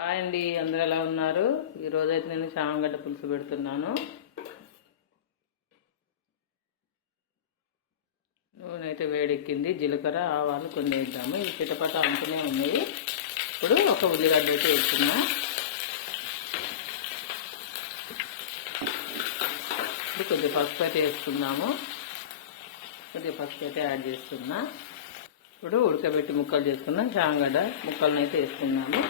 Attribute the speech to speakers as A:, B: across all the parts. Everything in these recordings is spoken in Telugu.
A: హాయ్ అండి అందరూ ఎలా ఉన్నారు? ఈరోజు అయితే నేను చామగడ్డ పులుసు పెడుతున్నాను. నూనె అయితే వేడెక్కింది జీలకర్ర ఆవాలు కొన్ని వేద్దాము. ఇవి చిటపట అంటూనే ఉన్నాయి. ఇప్పుడు ఒక ఉల్లిగడ్డ అయితే వేస్తున్నా ఇప్పుడు కొద్దిగా పసుపు అయితే వేసుకుందాము. కొద్దిగా పసుపు అయితే యాడ్ చేస్తున్నా. ఇప్పుడు ఉడకబెట్టి ముక్కలు చేసుకున్నాం చామగడ్డ ముక్కలను అయితే వేసుకున్నాము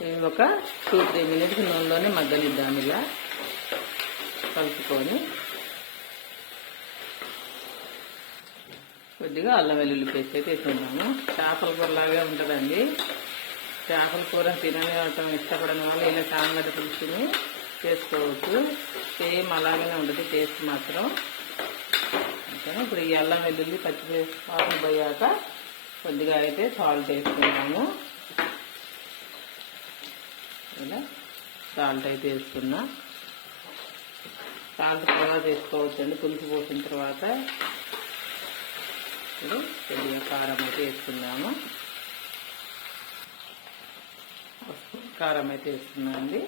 A: ఇవి ఒక టూ త్రీ మినిట్స్ నూనెలోనే మగ్గనిద్దాం ఇలా కలుపుకొని కొద్దిగా అల్లం వెల్లుల్లి పేస్ట్ అయితే వేసుకున్నాము చేపల కూరలాగే ఉంటుందండి. చేపల కూర తినడం ఇష్టపడని వాళ్ళు ఇలా సాంగడి పులుసుని చేసుకోవచ్చు. సేమ్ అలాగనే ఉంటుంది టేస్ట్ మాత్రం. ఓకేనా ఇప్పుడు ఈ అల్లం వెల్లుల్లి పచ్చి పోయాక కొద్దిగా అయితే సాల్ట్ వేసుకుంటాము. ఇలా సాల్ట్ అయితే వేసుకున్నా సాల్ట్ తర్వాత వేసుకోవచ్చండి. పులుసు పోసిన తర్వాత ఇప్పుడు కొద్దిగా కారం అయితే వేసుకున్నాము కారం అయితే వేస్తున్నామండి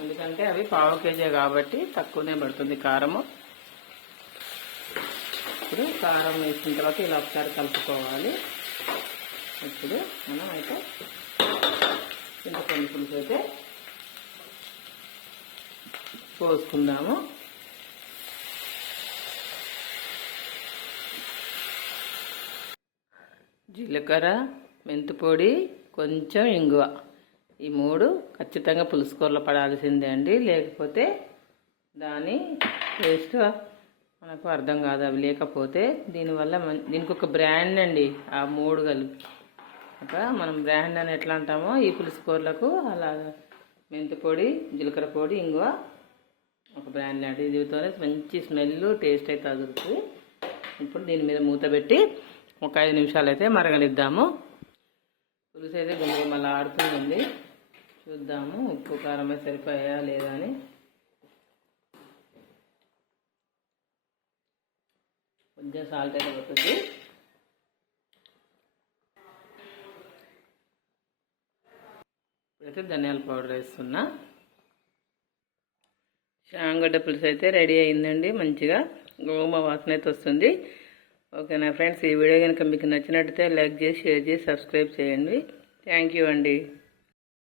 A: ఎందుకంటే అవి పావు కేజీ కాబట్టి తక్కువనే పడుతుంది కారము. ఇప్పుడు కారం వేసిన తర్వాత ఇలా ఒకసారి కలుపుకోవాలి. ఇప్పుడు మనం అయితే చింతపండు పులుసు అయితే పోసుకుందాము. జీలకర్ర మెంతిపొడి కొంచెం ఇంగువ. ఈ మూడు ఖచ్చితంగా పులుసుకూరలో పడాల్సిందే అండి. లేకపోతే దాని టేస్ట్ మనకు అర్థం కాదు అవి లేకపోతే దీనివల్ల దీనికి ఒక బ్రాండ్ అండి ఆ మూడు కలిపి. ఒక మనం బ్రాండ్ అని ఎట్లా అంటామో ఈ పులుసుకూరలకు అలా మెంతి పొడి జీలకర్ర పొడి ఇంగువ. బ్రాండ్ లాంటిది దీనితోనే మంచి స్మెల్ టేస్ట్ అయితే తగులుతుంది. ఇప్పుడు దీని మీద మూత పెట్టి ఒక ఐదు నిమిషాలు అయితే మరగనిద్దాము. పులుసు అయితే గుమగుమల ఆడుతుంది చూద్దాము ఉప్పు కారం అయితే సరిపోయా లేదా అని. కొంచెం సాల్ట్ అయితే పడుతుంది. ఇప్పుడైతే ధనియాల పౌడర్ వేస్తున్నా. శాంగడ్డ పులుసు అయితే రెడీ అయిందండి మంచిగా. గోమ వాసన అయితే వస్తుంది. ఓకేనా ఫ్రెండ్స్ ఈ వీడియో కనుక మీకు నచ్చినట్టయితే లైక్ చేసి షేర్ చేసి సబ్స్క్రైబ్ చేయండి. థ్యాంక్ యూ అండి.